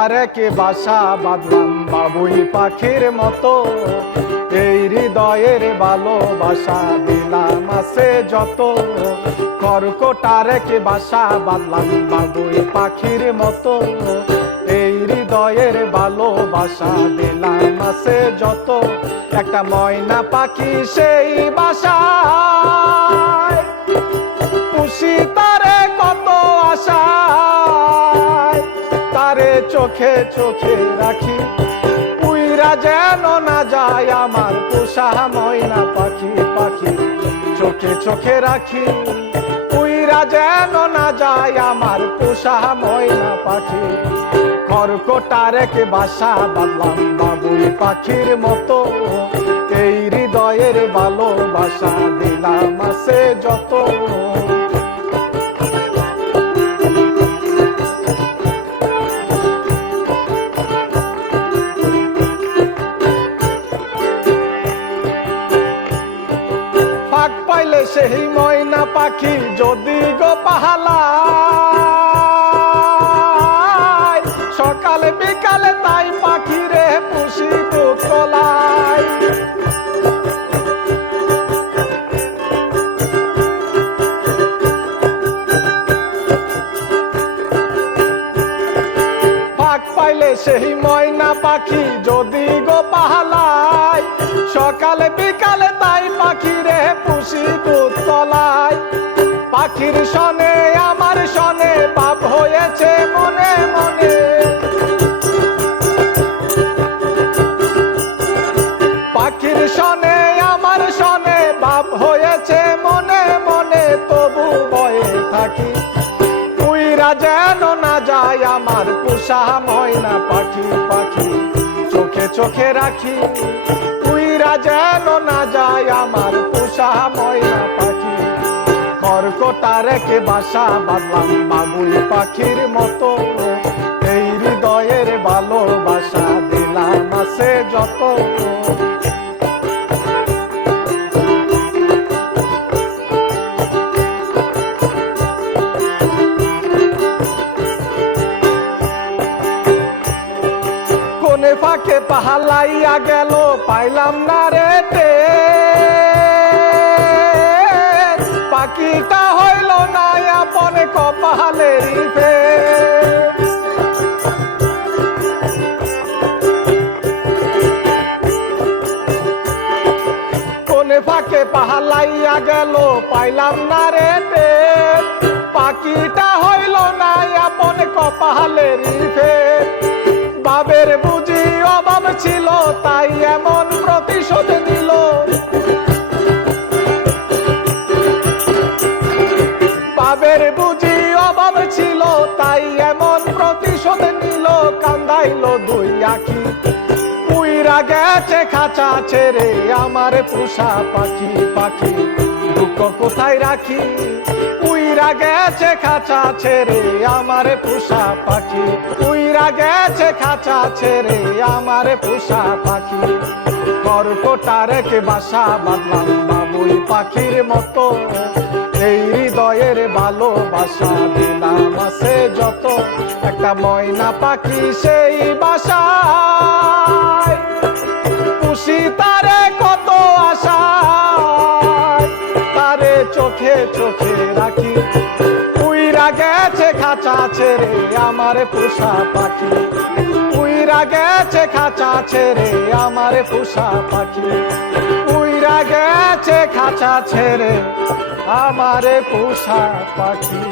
আরেকে বাসা বাঁধলাম বাবুই পাখির মতো, এই হৃদয়ের ভালোবাসা দিলাম আছে যত। কর্কটারেকে বাসা বাঁধলাম বাবুই পাখির মতো, এই হৃদয়ের ভালোবাসা দিলাম আছে যত। একটা ময়না পাখি সেই বাসায়, খুশি তারে কত আশায়, তারে চোখে চোখে রাখি, উইরা যেন না যায় আমার পোষা ময়না পাখি। পাখি চোখে চোখে রাখি, উইরা যেন না যায় আমার পোষা ময়না পাখি। কর্কটারেকে বাসা বাঁধলাম বাবুই পাখির মতো, এই হৃদয়ের ভালোবাসা দিলাম আছে যত। ফাঁক পাইলে সেই ময়না পাখি যদি গো পাহালায়, সকালে বিকালে তাই পাখি রে পুষি তলায়। ফাঁক পাইলে সেই ময়না পাখি যদি গো পাহালায়, সকালে বিকালে তাই পাখি রে পুষি তলায়। পাখির সনে আমার সনে পাপ হয়েছে মনে মনে, পাখির সনে আমার সনে ভাব হয়েছে মনে মনে। তবু ভয়ে থাকি, উইরা যেন না যায় আমার পোষা ময়না পাখি। পাখি চোখে চোখে রাখি, উইরা যেন না যায় আমার পোষা ময়না পাখি। কর্কটারেকে বাসা বাঁধলাম বাবুই পাখির মতো, এই হৃদয়ের ভালোবাসা দিলাম আছে যত। কোনে ফাঁকে পাহালাইয়া গেল পাইলাম না রে টের, পাখিটা হইল না আপন কপালেরই ফের। কোনে ফাঁকে পাহালাইয়া গেল পাইলাম না রে টের, পাখিটা হইল না আপন কপালেরই ফের। বাবের বুঝি অভাব ছিল তাই এমন প্রতিশোধ নিল, বাবের বুঝি অভাব ছিল তাই এমন প্রতিশোধ নিল। কান্দাইল দুই আখি, উইরা গেছে খাঁচা ছেড়ে আমার পোষা পাখি। পাখি দুঃখ কোথায় রাখি, উইরা গেছে খাঁচা ছেড়ে আমার পোষা পাখি। উইরা গেছে খাঁচা ছেড়ে আমার পোষা পাখি। কর্কটারেকে বাসা বাঁধলাম বাবুই পাখির মতো, এই হৃদয়ের ভালোবাসা দিলাম আছে যত। একটা ময়না পাখি সেই বাসায়, খুশি তারে কত আশায়, তারে চোখে চোখে রাখি, উইরা গেছে খাঁচা ছেড়ে আমার পোষা পাখি। উইরা গেছে খাঁচা ছেড়ে আমার পোষা পাখি। উইরা গেছে খাঁচা ছেড়ে আমার পোষা পাখি।